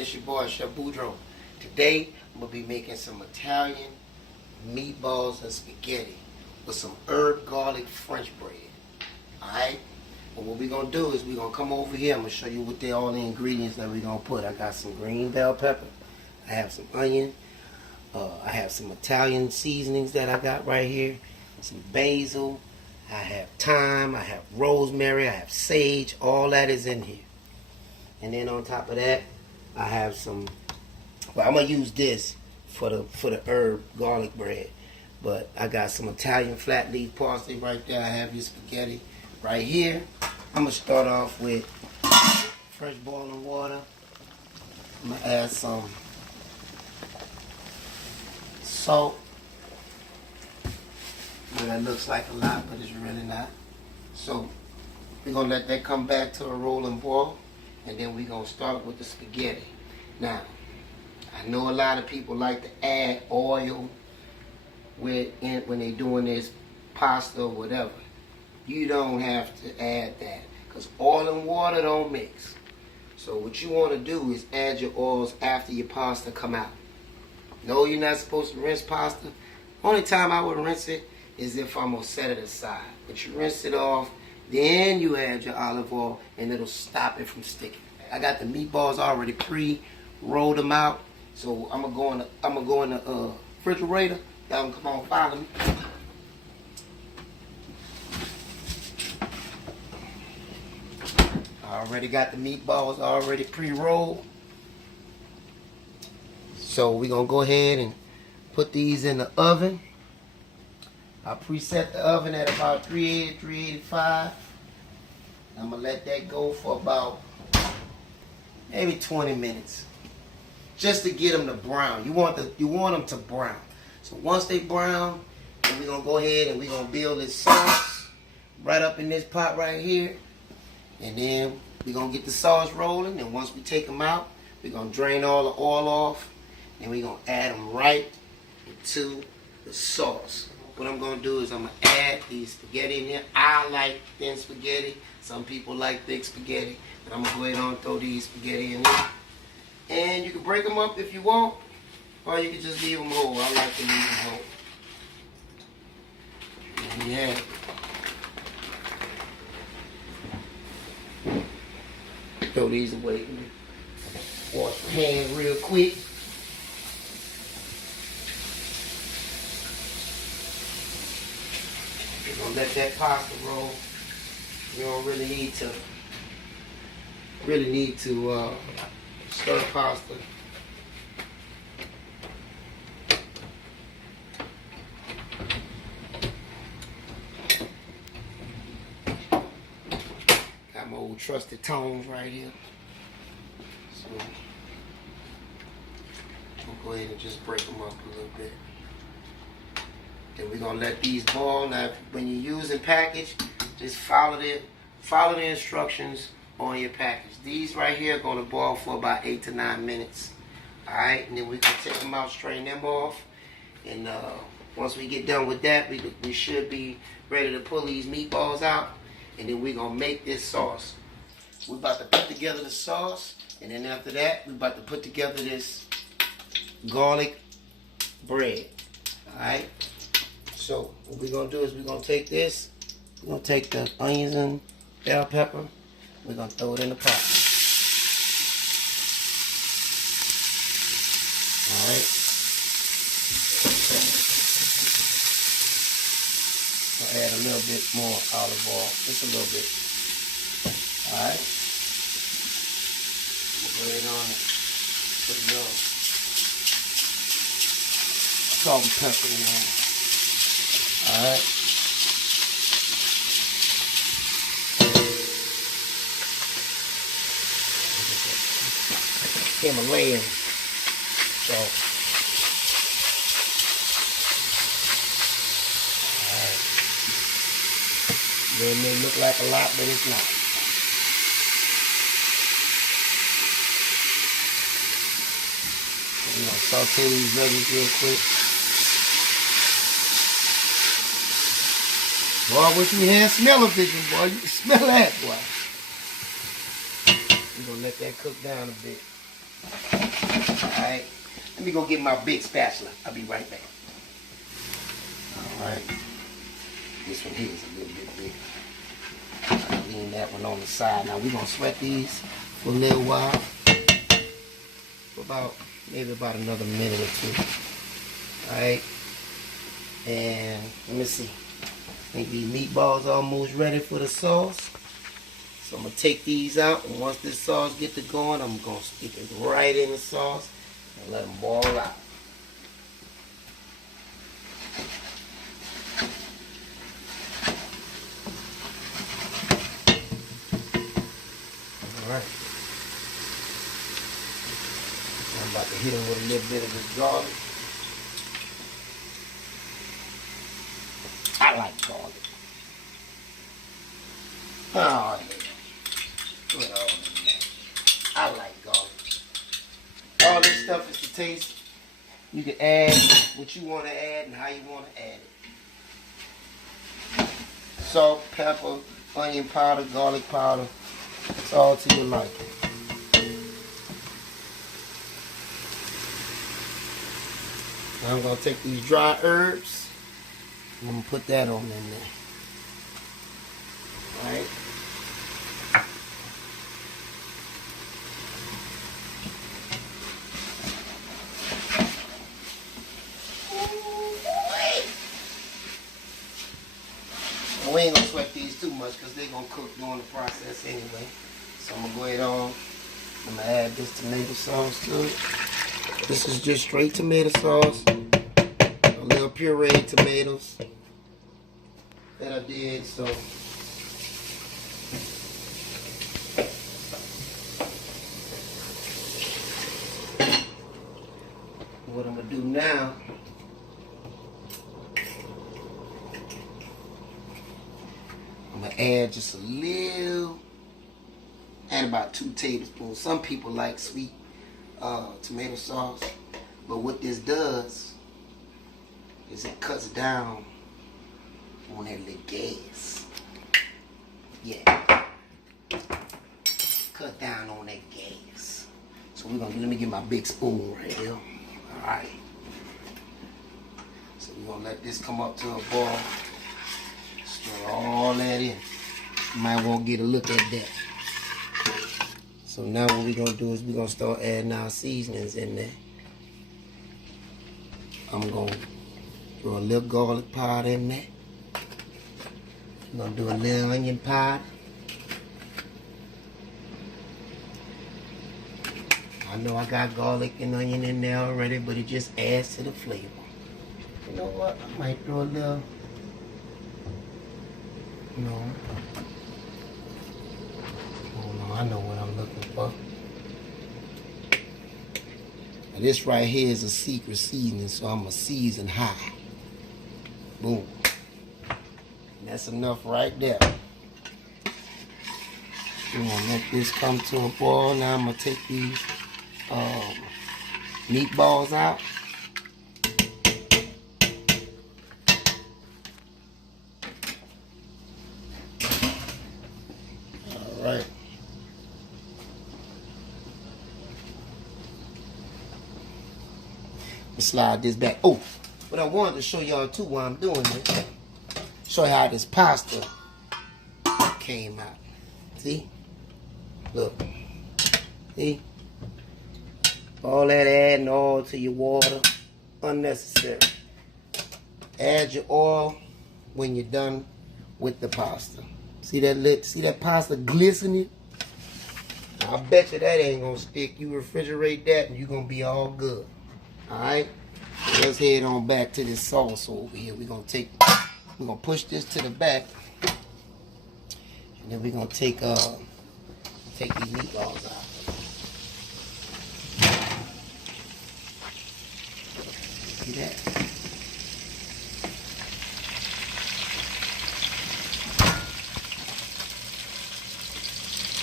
It's your boy, Chef Boudreaux. Today, I'm going to be making some Italian meatballs and spaghetti with some herb garlic French bread. Alright? But what we're going to do is we're going to come over here. I'm going to show you what all the ingredients that we're going to put. I got some green bell pepper. I have some onion. I have some Italian seasonings that I got right here. Some basil. I have thyme. I have rosemary. I have sage. All that is in here. And then on top of that, I have some, well, I'm going to use this for the herb garlic bread. But I got some Italian flat leaf parsley right there. I have your spaghetti right here. I'm going to start off with fresh boiling water. I'm going to add some salt. Well, that looks like a lot, but it's really not. So we're going to let that come back to a rolling boil. And then we're going to start with the spaghetti. Now, I know a lot of people like to add oil when they're doing this pasta or whatever. You don't have to add that because oil and water don't mix. So what you want to do is add your oils after your pasta come out. No, you're not supposed to rinse pasta. Only time I would rinse it is if I'm going to set it aside. But you rinse it off, then you add your olive oil, and it'll stop it from sticking. I got the meatballs already pre-rolled them out, so I'm gonna go in the refrigerator. Y'all can come on, follow me. I already got the meatballs already pre-rolled, so we're gonna go ahead and put these in the oven. I preset the oven at about 380, 385. I'm going to let that go for about maybe 20 minutes. Just to get them to brown. You want them to brown. So once they brown, then we're going to go ahead and we're going to build this sauce right up in this pot right here. And then we're going to get the sauce rolling. And once we take them out, we're going to drain all the oil off. And we're going to add them right into the sauce. What I'm going to do is I'm going to add these spaghetti in here. I like thin spaghetti. Some people like thick spaghetti. But I'm going to go ahead and throw these spaghetti in here. And you can break them up if you want. Or you can just leave them whole. I like to leave them whole. And you have it. Throw these away. Wash your hands real quick. We're gonna let that pasta roll. You don't really need to stir pasta. Got my old trusted tongs right here. So I'll go ahead and just break them up a little bit. Then we're gonna let these boil. Now, when you're using package, just follow the instructions on your package. These right here are gonna boil for about 8 to 9 minutes. All right, and then we can take them out, straighten them off, and once we get done with that, we should be ready to pull these meatballs out, and then we're gonna make this sauce. We're about to put together the sauce, and then after that, we're about to put together this garlic bread. All right. So what we're going to do is we're going to take this, we're going to take the onions and bell pepper, we're going to throw it in the pot. Alright. I'll add a little bit more olive oil, just a little bit. Alright. Put it on it. Put it on. Salt and pepper in there. Alright. Himalayan salt. Alright. It may look like a lot, but it's not. We're going to saute these veggies real quick. Boy, I wish we had smell-o-vision, boy. You can smell that, boy. We're going to let that cook down a bit. Alright. Let me go get my big spatula. I'll be right back. Alright. This one here is a little bit bigger. I'll lean that one on the side. Now we're gonna sweat these for a little while. For maybe about another minute or two. Alright. And let me see. I think these meatballs are almost ready for the sauce. So I'm going to take these out, and once this sauce gets to going, I'm going to stick it right in the sauce and let them boil out. Alright. I'm about to hit them with a little bit of this garlic. I like garlic. Oh, yeah. Put all in there. I like garlic. All this stuff is to taste. You can add what you want to add and how you want to add it. Salt, pepper, onion powder, garlic powder. It's all to your liking. Now I'm going to take these dry herbs. I'm going to put that on in there. Alright. We ain't going to sweat these too much because they're going to cook during the process anyway. So I'm going to go ahead on. I'm going to add this tomato sauce to it. This is just straight tomato sauce. A little pureed tomatoes that I did, so what I'm gonna do now, I'm gonna add just a little, add about 2 tablespoons. Some people like sweet tomato sauce, but what this does is it cuts down on that little gas. Yeah. Cut down on that gas. So we're gonna, let me get my big spoon right here. Alright. So we're gonna let this come up to a boil. Stir all that in. You might want to get a look at that. So now what we're gonna do is we're gonna start adding our seasonings in there. I'm gonna throw a little garlic powder in there. I'm gonna do a little onion powder. I know I got garlic and onion in there already, but it just adds to the flavor. You know what? I might throw a little, no. Oh no, I know what I'm looking for. Now this right here is a secret seasoning, so I'm gonna season high. Boom. And that's enough right there. We're gonna let this come to a boil. Now I'm gonna take these meatballs out. All right. Slide this back. Oh, but I wanted to show y'all too while I'm doing this. Show you how this pasta came out. See? Look. See? All that adding oil to your water, unnecessary. Add your oil when you're done with the pasta. See that pasta glistening? I bet you that ain't gonna stick. You refrigerate that and you're gonna be all good. Alright? Let's head on back to this sauce over here. We're gonna push this to the back. And then we're gonna take these meatballs out. See that?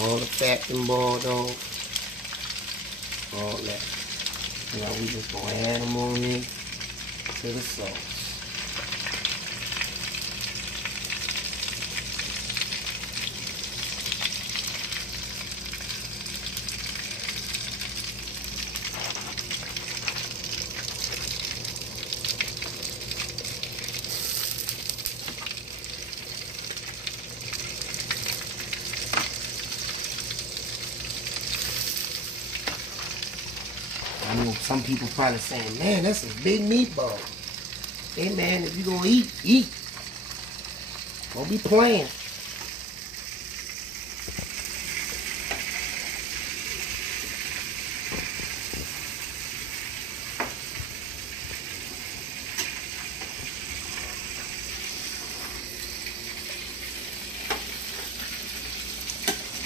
All the fat and boiled off. All that. Now we just gonna add them on in to the sauce. I know some people probably saying, man, that's a big meatball. Hey, man, if you're going to eat, eat. Don't be playing.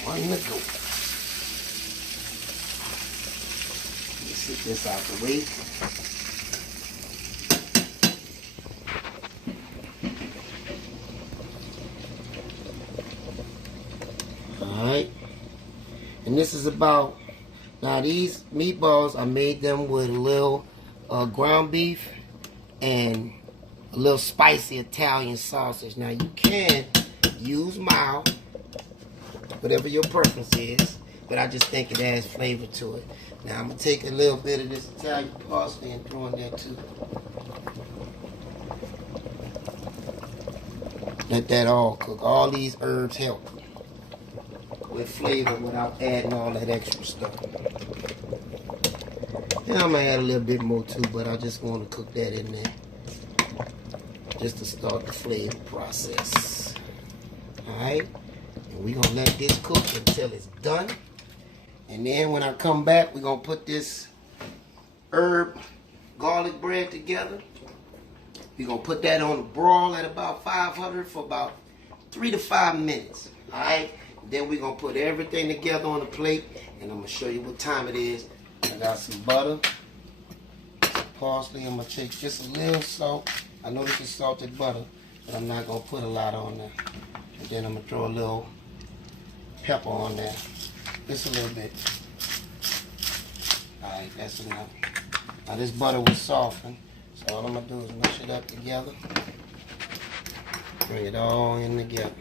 One to go. Sit this out the way. Alright. And this is about, now these meatballs, I made them with a little ground beef and a little spicy Italian sausage. Now you can use mild, whatever your preference is, but I just think it adds flavor to it. Now I'm going to take a little bit of this Italian parsley and throw in there too. Let that all cook. All these herbs help with flavor without adding all that extra stuff. And I'm going to add a little bit more too, but I just want to cook that in there just to start the flavor process. Alright? And we're going to let this cook until it's done. And then when I come back, we're going to put this herb garlic bread together. We're going to put that on the broil at about 500 for about 3 to 5 minutes. Alright? Then we're going to put everything together on the plate. And I'm going to show you what time it is. I got some butter, some parsley. I'm going to take just a little salt. I know this is salted butter, but I'm not going to put a lot on there. And then I'm going to throw a little pepper on there. Just a little bit. Alright, that's enough. Now this butter was softened, so all I'm going to do is mush it up together. Bring it all in together.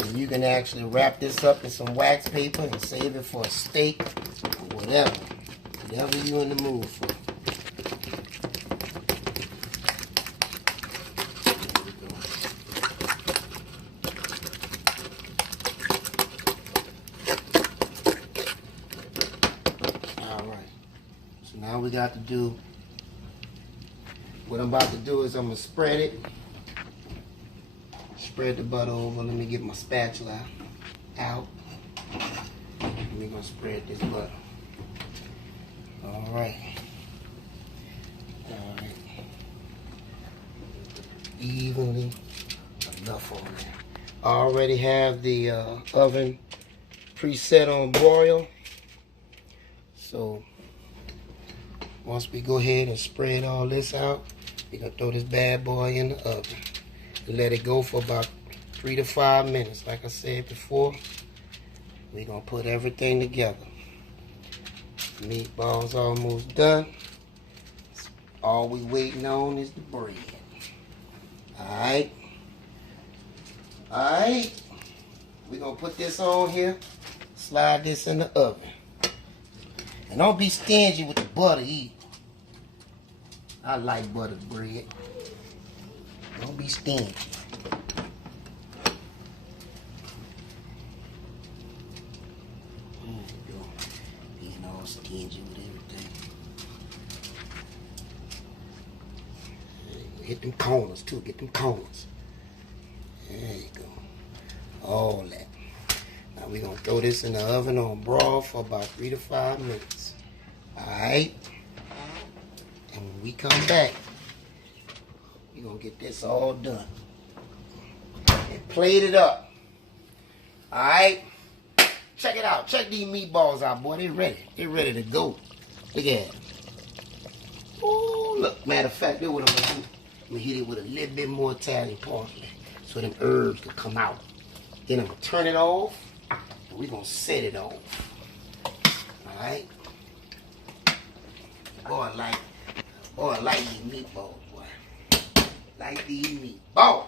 And you can actually wrap this up in some wax paper and save it for a steak or whatever. Whatever you're in the mood for. Alright. So now we got to do, what I'm about to do is I'm going to spread it. Spread the butter over. Let me get my spatula out. And we're going to spread this butter. Alright. Alright. Evenly enough on there. I already have the oven preset on broil. So once we go ahead and spread all this out, we're going to throw this bad boy in the oven and let it go for about 3 to 5 minutes. Like I said before, we're going to put everything together. Meatballs almost done. All we waiting on is the bread. Alright. Alright. We're going to put this on here. Slide this in the oven. And don't be stingy with the butter either. I like buttered bread. Don't be stingy. Stingy with everything. Hit them corners too. Get them corners. There you go. All that. Now we're gonna throw this in the oven on broil for about 3 to 5 minutes. Alright. And when we come back, we're gonna get this all done. And plate it up. Alright. Check it out. Check these meatballs out, boy. They ready. They ready to go. Look at it. Ooh, look. Matter of fact, look what I'm going to do. I'm going to hit it with a little bit more Italian parsley so them herbs can come out. Then I'm going to turn it off, and we're going to set it off. Alright? Boy, I like these meatballs, boy. Like these meatballs.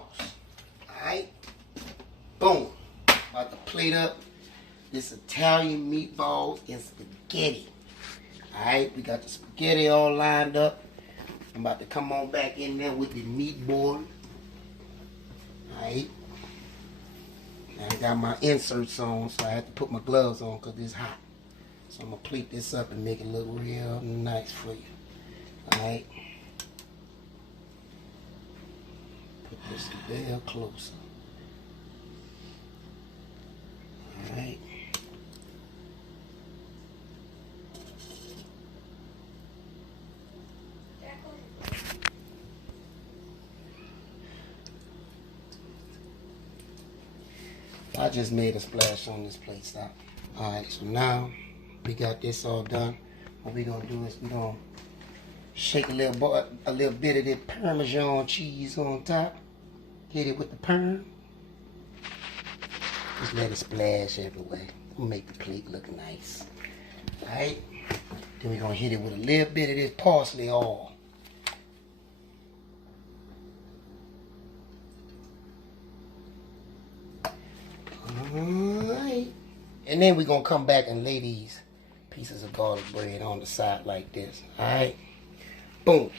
Alright? Boom. About to plate up this Italian meatballs and spaghetti. Alright, we got the spaghetti all lined up. I'm about to come on back in there with the meatball. Alright. I got my inserts on, so I have to put my gloves on because it's hot. So I'm going to plate this up and make it look real nice for you. Alright. Put this a little closer. Alright. I just made a splash on this plate stop. Alright, so now we got this all done. What we're gonna do is we're gonna shake a little bit of this Parmesan cheese on top. Hit it with the perm. Just let it splash everywhere. Make the plate look nice. Alright. Then we're gonna hit it with a little bit of this parsley oil. Alright. And then we're going to come back and lay these pieces of garlic bread on the side like this. Alright. Boom.